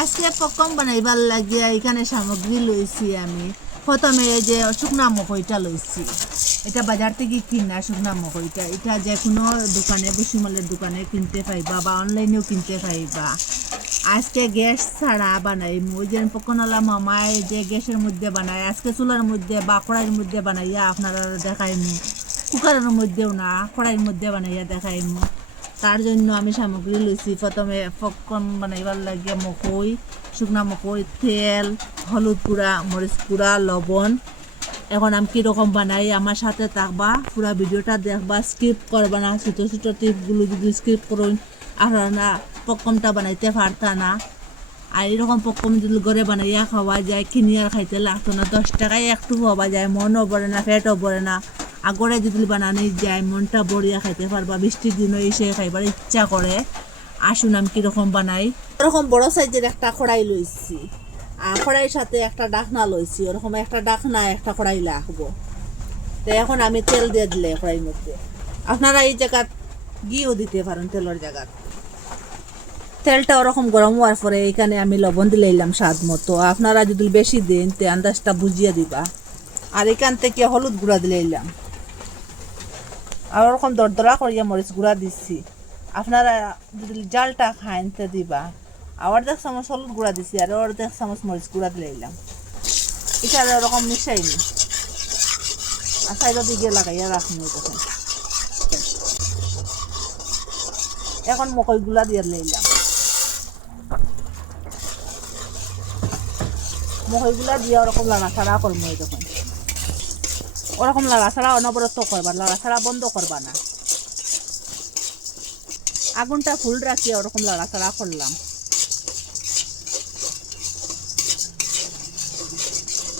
আজকে পকম বানাইবার লাগিয়া এখানে সামগ্রী লইছি আমি। প্রথমে যে শুকনা মকইটা লইছি, এটা বাজার থেকে কিনা শুকনা মকইটা। এটা যে কোনো দোকানে, বসিমলের দোকানে কিনতে পাইবা বা অনলাইনেও কিনতে পাইবা। আজকে গ্যাস ছাড়া বানাই, ওই যে পকনওয়ালা মামায় যে গ্যাসের মধ্যে বানায়, আজকে চুলার মধ্যে বা কড়াইয়ের মধ্যে বানাইয়া আপনারা দেখাইমু। কুকারের মধ্যেও না, কড়াইয়ের মধ্যে বানাইয়া দেখাইমু। তার জন্য আমি সামগ্রী লইছি। প্রথমে পপকর্ন বানাইবার লাগিয়া মকই, শুকনা মকই, তেল, হলুদ গুঁড়া, মরিচ গুঁড়া, লবণ। এখন আমি কীরকম বানাই আমার সাথে থাকবা, পুরো ভিডিওটা দেখবা, স্কিপ করবা না। ছোটো ছোটো টিপগুলো যদি স্কিপ করুন আপনারা পপকর্নটা বানাইতে পারতা না। আর এরকম পপকর্ন যদি ঘরে বানাইয়া খাওয়া যায়, কিনি আর খাইতে লাগতো না। 10 টাকায় একটু পাওয়া যায়, মনও ভরে না, পেটও ভরে না। আগরে যদি বানানো যায় মনটা বড়িয়া খাইতে পারবা। বৃষ্টির দিনও এসে খাইবার ইচ্ছা করে। আসুন আমি কীরকম বানাই। ওরকম বড় সাইজের একটা কড়াই লইছি, আর কড়াইয়ের সাথে একটা ডাকনা লইছি। ওরকম একটা ডাকনা একটা কড়াই লাগবো। তো এখন আমি তেল দিয়ে দিলে কড়াইয়ের মধ্যে, আপনারা এই জায়গা ঘিও দিতে পারেন তেলের জায়গা। তেলটা ওরকম গরম হওয়ার পরে এখানে আমি লবণ দিলে এলাম স্বাদ মতো। আপনারা যদি বেশি দেন তে আন্দাজটা বুঝিয়ে দিবা। আর এখান থেকে হলুদ গুঁড়া দিলে এলাম, আর ওরকম দরদরা করিয়া মরিচ গুঁড়া দিচ্ছি। আপনারা যদি জালটা খাইন তে দিবা। আর 1.5 চামচ হলুদ গুঁড়া দিচ্ছি, আর 1.5 চামচ মরিচ গুঁড়া দিলে এলাম। এটা ওরকম মিশাইনি, আর সাইডের দিকে লাগাইয়া রাখুন। তখন এখন মকইগুলা দিয়ে লইলাম। মকইগুলা দিয়ে ওরকম লাড়াছাড়া করবো। তখন ওরকম লাড়াছাড়া অনবরত করবা, লাড়াছাড়া বন্ধ করবা না। আগুনটা ফুল রাখিয়া ওরকম লাড়াছাড়া করলাম।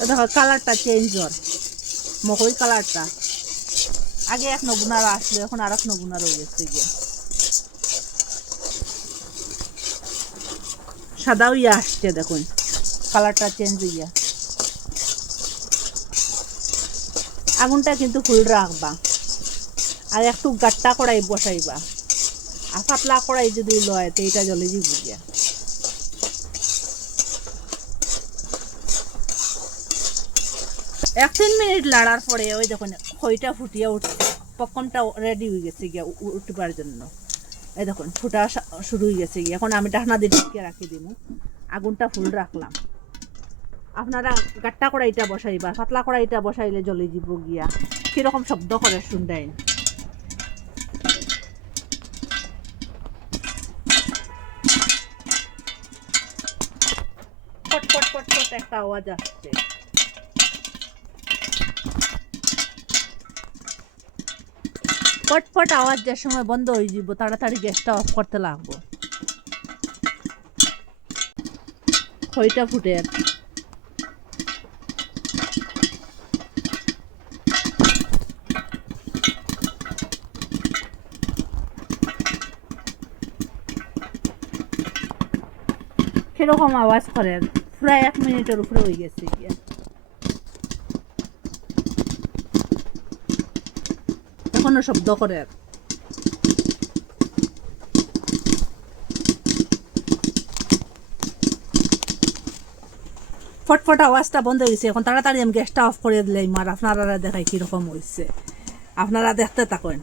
দেখো কালারটা চেঞ্জ হর, মকই কালারটা আগে এক নগুনার আসলো, এখন আর এক নগুনার হয়ে গেছে গিয়ে, সাদাও ইয়ে আসছে। দেখুন কালারটা চেঞ্জ হইয়া। আগুনটা কিন্তু ফুল রাখবা, আর একটু গাট্টা কড়াই বসাইবা। আর পাতলা কড়াই যদি লয় তো এটা জলে দিব গিয়া। 1-3 মিনিট লাড়ার পরে ওই দেখুন খইটা ফুটিয়া উঠছে, পপকর্নটা রেডি হয়ে গেছে গিয়া উঠবার জন্য। এই দেখুন ফুটা শুরু হয়ে গেছে গিয়া। এখন আমি ঢাকনা দিয়ে ঢেকে রাখি দিব। আগুনটা ফুল রাখলাম। আপনারা গাট্টা কড়াইটা বসাইবা, পাতলা কড়াইটা বসাইলে জ্বলে দিব গিয়া। কিরকম শব্দ করে শুনবেন। পট পট পট পট একটা আওয়াজ আসছে। পটপট আওয়াজ যার সময় বন্ধ হয়ে যাব, তাড়াতাড়ি গ্যাসটা অফ করতে লাগবো। খইটা ফুটে কিরকম আওয়াজ করে, প্রায় 1 মিনিটের উপরে হয়ে গেছে গিয়া। এখনো শব্দ করে। ফটফট আওয়াজটা বন্ধ হয়ে গেছে। এখন তাড়াতাড়ি আমি গ্যাসটা অফ করে দিলাম। আর আপনারা দেখাই কিরকম হয়েছে, আপনারা দেখতে থাকেন।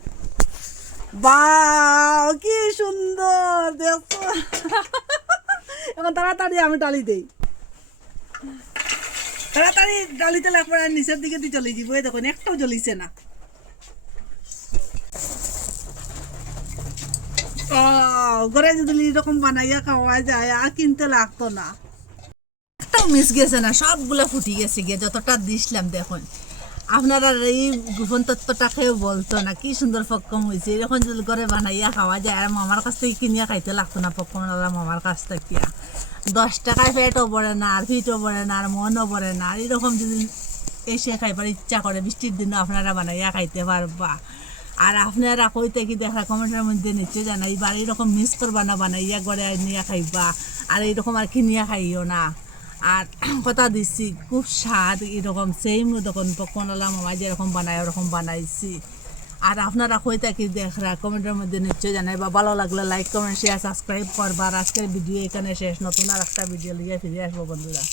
বাহ কি সুন্দর দেখো। এখন তাড়াতাড়ি আমি ডালি দেই, তাড়াতাড়ি ডালিতে লাগবে। নিচের দিকে দিয়ে চলে যাব। এই দেখুন একটাও জ্বলিছে না। ঘরে যদি এরকম বানাইয়া খাওয়া যায় আর কিনতে লাগতো না। একটাও মিস গেছে না, সবগুলা ফুটি গেছে গিয়ে যতটা দিছিলাম। দেখুন আপনারা এই গোপন তত্ত্বটা কেউ বলতো না। কি সুন্দর পপকর্ন হয়েছে। এরকম যদি ঘরে বানাইয়া খাওয়া যায়, আর মামার কাছ থেকে কিনিয়া খাইতে লাগতো না। পপকর্নওয়ালা মামার কাছ থেকে 10 টাকায় পেটও ভরে না, আর ফিটও ভরে না, আর মনও ভরে না। আর এরকম যদি এসে খাইবার ইচ্ছা করে বৃষ্টির দিনও আপনারা বানাইয়া খাইতে পারবা। আর আপনারা কইতে কি দেখা কমেন্টের মধ্যে নিচে জানাইবা। আর এইরকম মিস করবা না, বানাইয়া ঘরে নিয়ে খাইবা। আর এইরকম আর কিনিয়া খাইও না। আর কথা দিচ্ছি খুব স্বাদ এরকম সেম তখন পকনওয়ালা মামা যেরকম বানায় ওরকম বানাইছি। আর আপনারা কই থাকি দেখরা কমেন্টের মধ্যে নিশ্চয়ই জানাইবা ভালো লাগলে লাইক কমেন্ট শেয়ার সাবস্ক্রাইব করবা আর আজকের ভিডিও এখানে শেষ নতুন আর একটা ভিডিও লিয়ে ফিরে আসবো বন্ধুরা